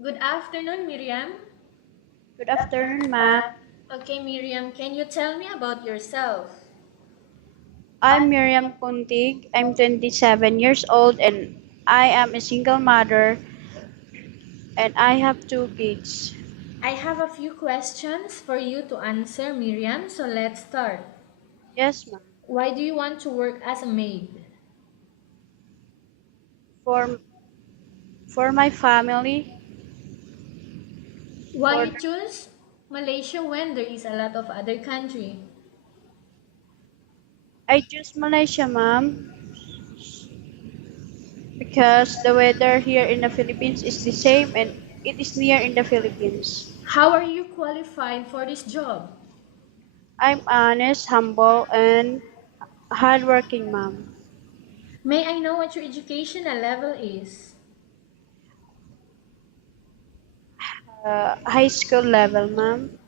Good afternoon, Miriam. Good afternoon, ma'am. Okay, Miriam, can you tell me about yourself? I'm Miriam Cuntig. I'm 27 years old and I am a single mother and I have two kids. I have a few questions for you to answer, Miriam, so let's start. Yes, ma'am. Why do you want to work as a maid? For for my family, Why for you choose Malaysia when there is a lot of other country? I choose Malaysia, ma'am, because the weather here in the Philippines is the same and it is near in the Philippines. How are you qualified for this job? I'm honest, humble, and hardworking, ma'am. May I know what your educational level is? High school level, ma'am.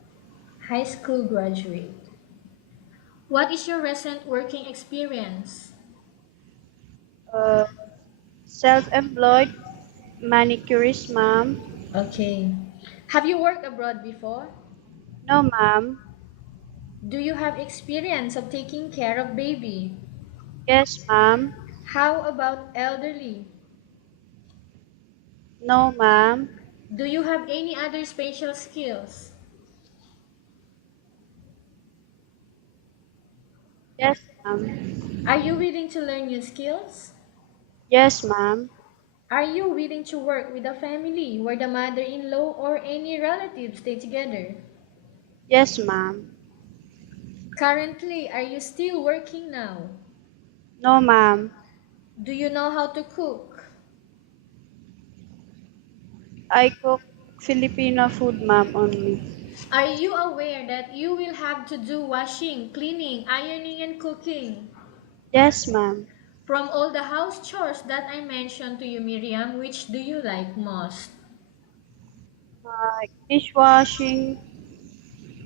High school graduate. What is your recent working experience? Uh, Self-employed manicurist, ma'am. Okay. Have you worked abroad before? No, ma'am. Do you have experience of taking care of baby? Yes, ma'am. How about elderly? No, ma'am. Do you have any other special skills? Yes, ma'am. Are you willing to learn new skills? Yes, ma'am. Are you willing to work with a family where the mother-in-law or any relatives stay together? Yes, ma'am. Currently, are you still working now? No, ma'am. Do you know how to cook? I cook Filipino food, ma'am, only. Are you aware that you will have to do washing, cleaning, ironing, and cooking? Yes, ma'am. From all the house chores that I mentioned to you, Miriam, which do you like most? Dishwashing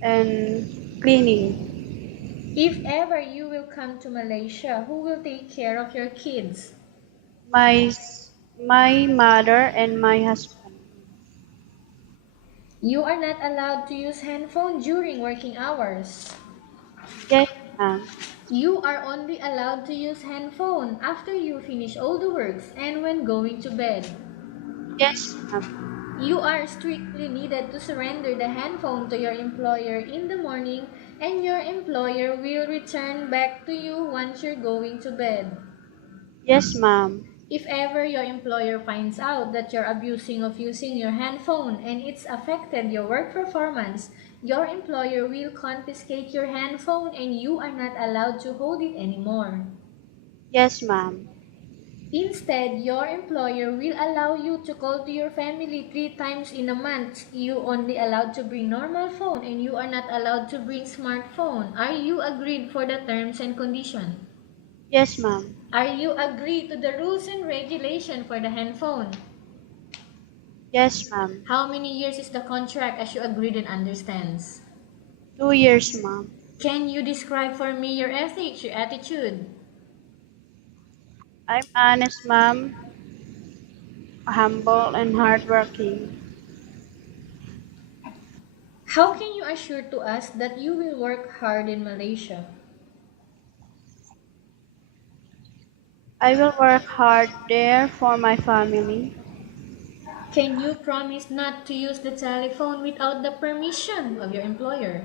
and cleaning. If ever you will come to Malaysia, who will take care of your kids? My my mother and my husband. You are not allowed to use handphone during working hours. Yes, ma'am. You are only allowed to use handphone after you finish all the works and when going to bed. Yes, ma'am. You are strictly needed to surrender the handphone to your employer in the morning and your employer will return back to you once you're going to bed. Yes, ma'am. If ever your employer finds out that you're abusing of using your handphone and it's affected your work performance, your employer will confiscate your handphone and you are not allowed to hold it anymore. Yes, ma'am. Instead, your employer will allow you to call to your family 3 times in a month. You only allowed to bring normal phone and you are not allowed to bring smartphone. Are you agreed for the terms and condition? Yes, ma'am. Are you agreed to the rules and regulation for the handphone? Yes, ma'am. How many years is the contract as you agreed and understands? 2 years, ma'am. Can you describe for me your ethics, your attitude? I'm honest, ma'am, humble and hardworking. How can you assure to us that you will work hard in Malaysia? I will work hard there for my family. Can you promise not to use the telephone without the permission of your employer?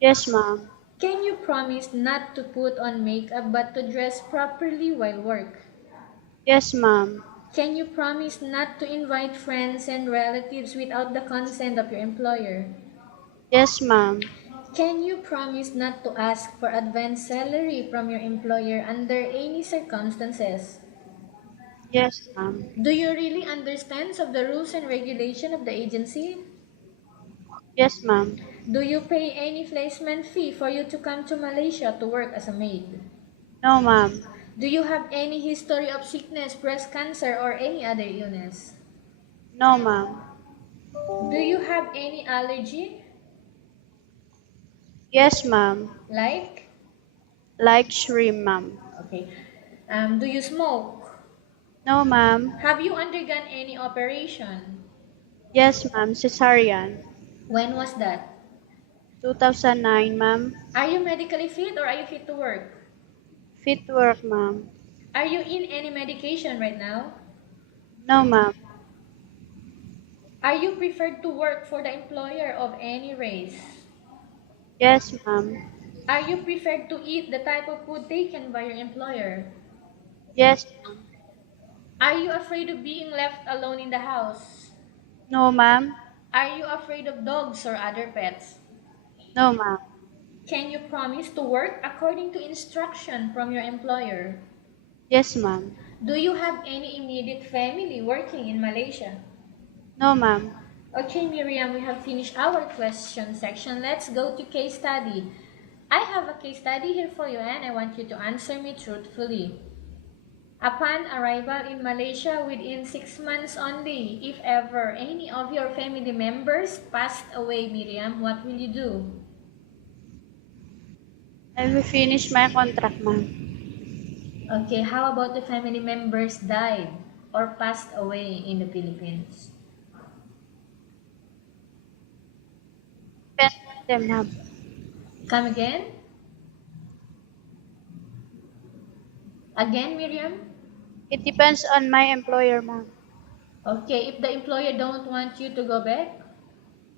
Yes, ma'am. Can you promise not to put on makeup but to dress properly while work? Yes, ma'am. Can you promise not to invite friends and relatives without the consent of your employer? Yes, ma'am. Can you promise not to ask for advance salary from your employer under any circumstances? Yes, ma'am. Do you really understand of the rules and regulation of the agency? Yes, ma'am. Do you pay any placement fee for you to come to Malaysia to work as a maid? No, ma'am. Do you have any history of sickness, breast cancer, or any other illness? No, ma'am. Do you have any allergy? Yes, ma'am. Like? Like shrimp, ma'am. Okay. Do you smoke? No, ma'am. Have you undergone any operation? Yes, ma'am. Cesarean. When was that? 2009, ma'am. Are you medically fit or are you fit to work? Fit work, ma'am. Are you in any medication right now? No, ma'am. Are you preferred to work for the employer of any race? Yes, ma'am. Are you preferred to eat the type of food taken by your employer? Yes, ma'am. Are you afraid of being left alone in the house? No, ma'am. Are you afraid of dogs or other pets? No, ma'am. Can you promise to work according to instruction from your employer? Yes, ma'am. Do you have any immediate family working in Malaysia? No, ma'am. Okay, Miriam, we have finished our question section. Let's go to case study. I have a case study here for you and I want you to answer me truthfully. Upon arrival in Malaysia within 6 months only, if ever any of your family members passed away, Miriam, what will you do? I will finish my contract, ma'am. Okay, how about the family members died or passed away in the Philippines? Depends on them, ma'am. Come again? Again, Miriam? It depends on my employer, ma'am. Okay, if the employer don't want you to go back,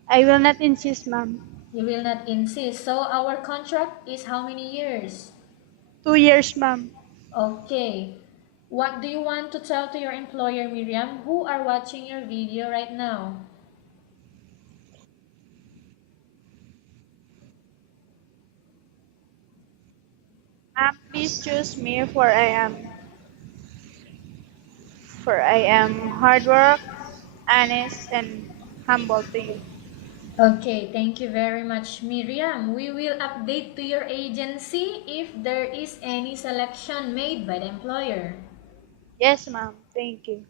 I will not insist, ma'am. you will not insist. So our contract is how many years? 2 years, ma'am. Okay. What do you want to tell to your employer, Miriam, who are watching your video right now? Ma'am, please choose me for I am hard work, honest, and humble to you. Okay, thank you very much, Miriam. We will update to your agency if there is any selection made by the employer. Yes, ma'am. Thank you.